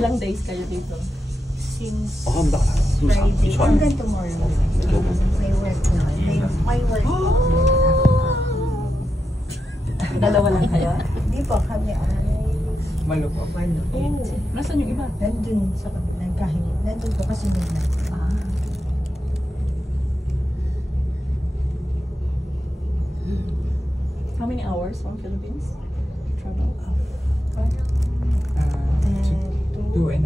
Ilang days kayo dito? Since Friday. Hanggang tomorrow. May work na. May work. Dalawa lang kayo? Hindi po kami ay Malo po. Malo. Oh, nasaan yung iba? Nandun sa kabilang kahit. Nandun po kasi muna. How many hours from Philippines? Travel? 2.5. 2.5.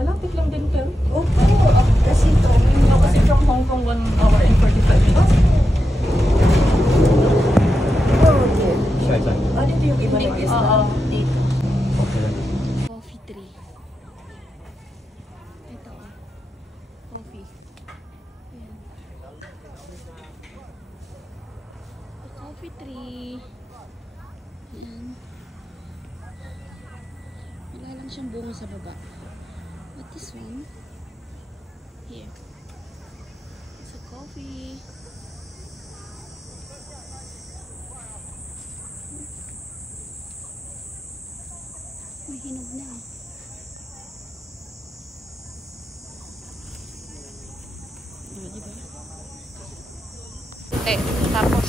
Malapit lang din kayo. Opo. Kasi ito. No, kasi from Hong Kong 1 hour and 45 minutes. Ah, dito yung iba na is Oo, dito. Okay lang. Coffee tree. Ito oh. Coffee. Ayan. A coffee tree. Ayan. Wala lang siyang bunga sa baba. What this one? Here. It's a coffee. May hinog na eh. Diba? Okay, tapos.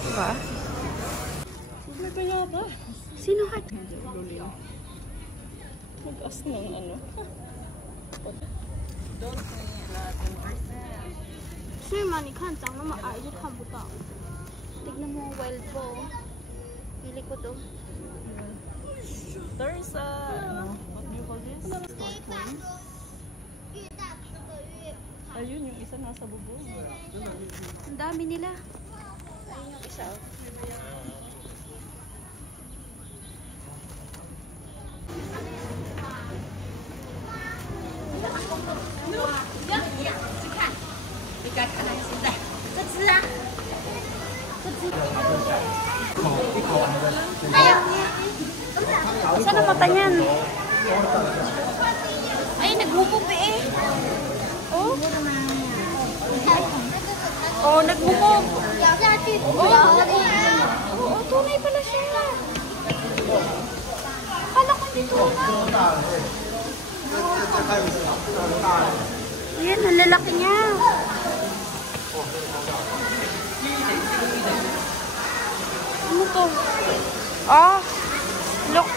Diba? Sino kaya ba? Sino ka? Mag-as ng ano. Sure,你看长那么矮就看不到。Tignan mo, wild po. Pili ko to. There is a, what do you call this? Ayun, yung isa nasa bubong. Ang dami nila. Ayun yung isa. Saan ang mata niyan? Ay, naghubog eh. Oh? Oh, naghubog. Oh, tunay pala siya. Akala ko hindi tunay. Ayan, ang lalaki niya. Ano to? Oh, look.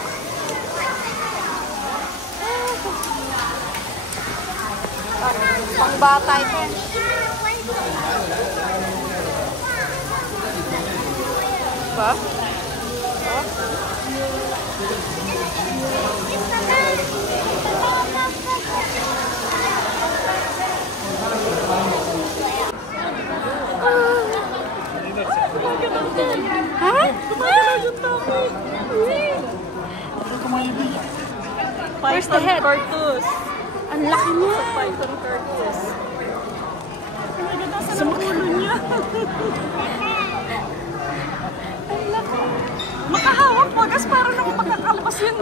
Pang bata ito. Diba? Ha? Where's the head? Cartus. Ang laki niya. Python Cartus. Ang ganda sa ulo niya. Ang laki. Makahawak mo, gas parang naman makakalabas yun.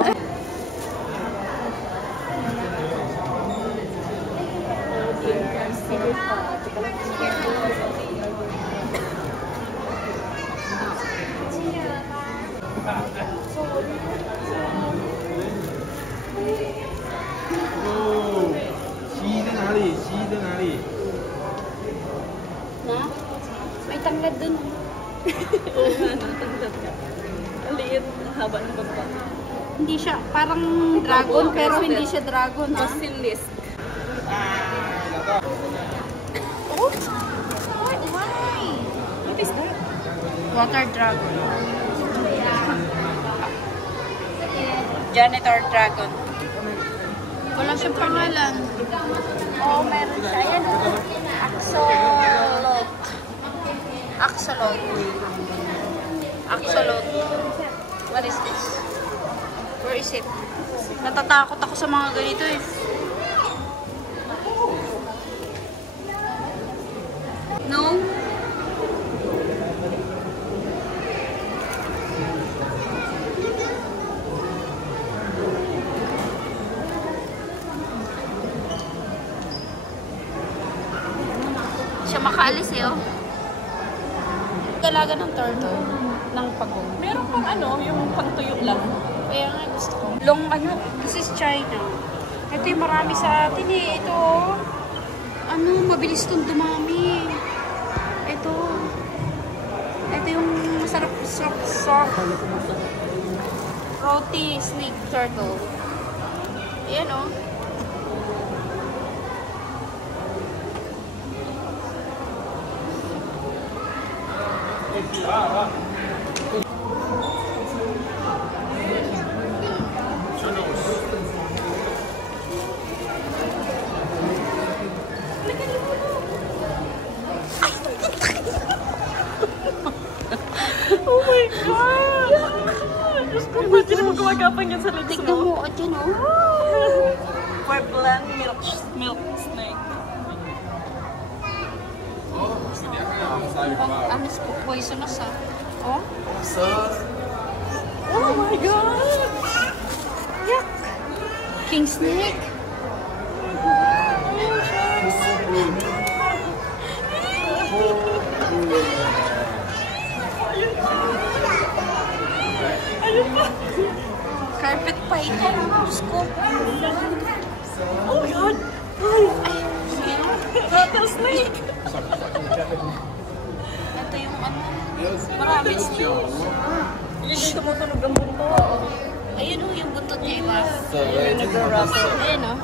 Na? May tanglad dun. Oo nga, natanggal ka. Ang liit, ang haba ng baba. Hindi siya, parang dragon, pero hindi siya dragon, ha? Basilisk. Oh? Why? What is that? Water dragon. Janitor dragon. Wala siyang pangalan. Oh, meron siya. Ayan, Axolot. Axolot. Axolot. What is this? Where is it? Natatakot ako sa mga ganito eh. No? makaalis eh, oh. Galaga ng turtle. Ng pagong. Meron pang yung pangtuyo lang. Kaya nga gusto ko. Long this is China. Ito yung marami sa atin eh. Ito, mabilis itong dumami. Ito yung masarap soft. Roti snake turtle. Ayan oh. Oh my God! Diyos ko, imagine mo gumagapang yan sa lips Tignan mo. mo, dyan oh. Pueblan milk snake. Ang poisonous ah. Oh? Oh my God! Yuck! King snake. Ayun pa! Carpet python. Diyos ko. Oh my God! Ay! Rattlesnake! Ito yung marami snake. Hindi tumutunog ang bunto. Ayun oh, yung buntot niya iba. Yung nag-rattle. Ayun oh.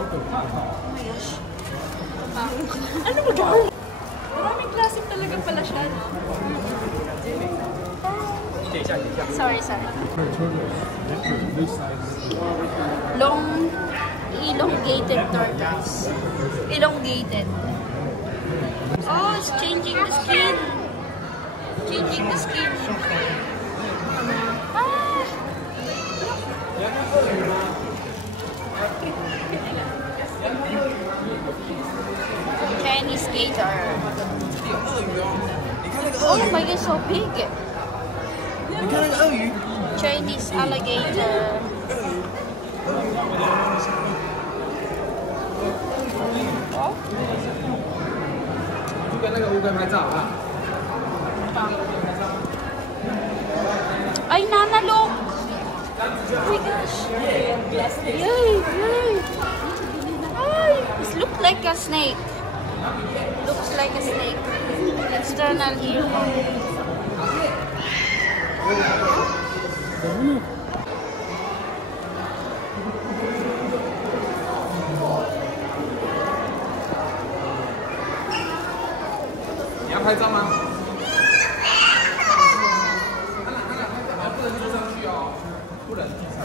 Ano ba gawin? Maraming classic talaga pala siya. Sorry. Elongated tortoise. Elongated. Oh, it's changing the skin. Changing the skin. Ah! Chinese gator. Oh my God, so big. Chinese alligator. Ay, Nana, look! Oh my gosh! Yay! Ay! It looks like a snake. Looks like a snake. External ear.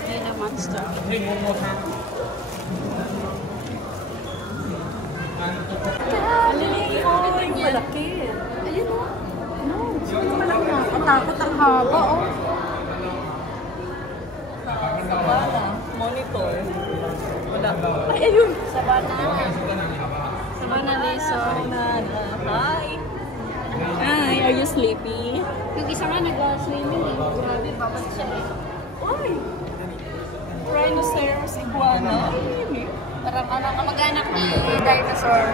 Ayun ang monster. Maliliit ko yung malaki. Ayun o. Matakot ang haba o. Sabana. Monitor. Wala. Ay, ayun! Sabana. Sabana Lisa. Hi! Hi, are you sleepy? Yung isa nga nag-swimming eh. Grabe, babad siya eh. Why? Rhinoceros iguana. Parang kamag-anak ni dinosaur.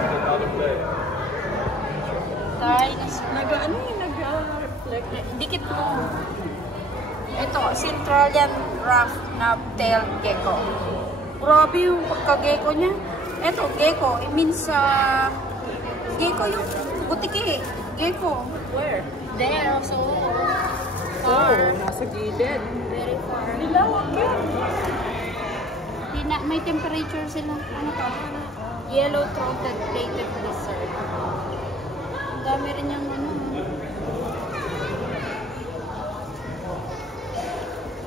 Dinosaur. Nag-reflect. Dikit mo. Ito, Centralian rough-tailed gecko. Grabe yung pagka-gecko niya. Ito, gecko. It means, gecko yung butiki. Gecko. Where? There, so Oh, far. nasa gilid. Very far. Nilawak yan. May temperature sila. Ano to? Yellow-throated plated lizard. Ang dami rin yung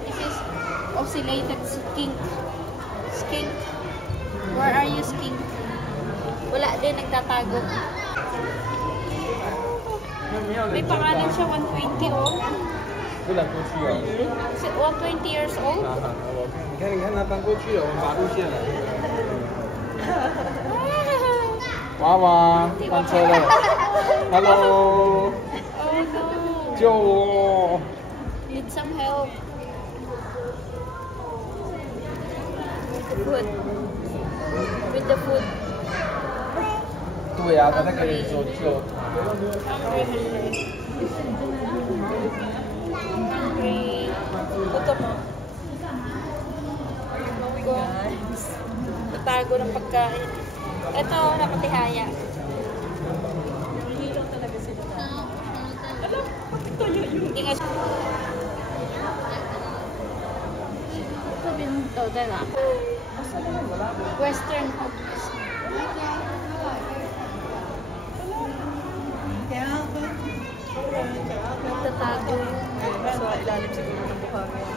This is ocellated skink. Skink. Where are you, skink? Wala din, nagtatago. May pangalan siya, 120 oh. 120 years old? 你看他搬过去了，我们把路线了。娃娃翻车了 ，Hello， Oh no. 救我！ Need some help. Food. With the food. 对呀、他在跟你说救他。Hungry. Gutom mo. Go. Tatago ng pagkain. Ito, napatihaya. Nanghihilo talaga sila. Alam, ito yung ingat. Sabi mo daw, dala. Western hotness. Nagtatago yun. So, ilalim siguro ng buhangin.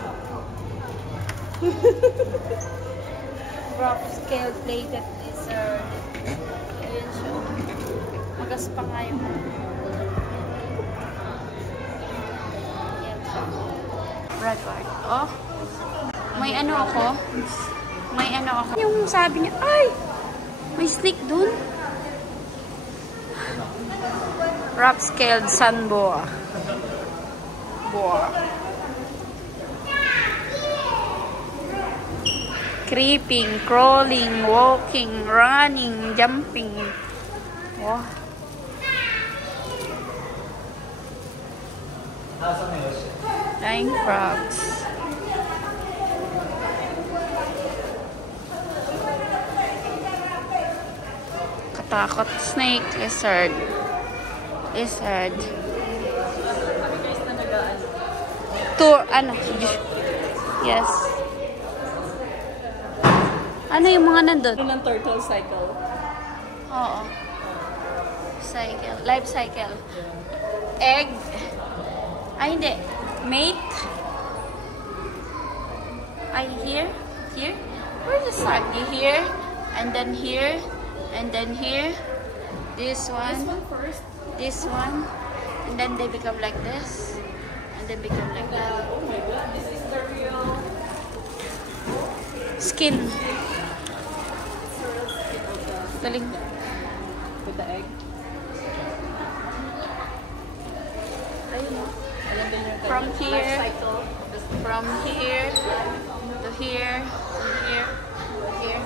Rough scale plated dessert. Ayan siya. Magas pa nga yung ayan siya. Bradford. Oh. May ano ako. May ano ako. Yung sabi niya, ay! May snake dun. Rough scaled sun boa. Boa. Creeping, crawling, walking, running, jumping. Wow. Flying frogs. Katakot. Snake, lizard. Lizard. Tour, ano? Yes. Ano yung mga nandun? Ano ng turtle cycle? Oo. Cycle. Life cycle. Egg. Ay, hindi. Mate. Ay, here. Here. Where's the sun? Here. And then here. And then here. This one. This one first. This one. And then they become like this. And then become like that. Oh my god, this is the real Skin. surreal skin of the Galing. with the egg. Ayun, no? Alam din yung From life here. cycle of the From here to here to here to here.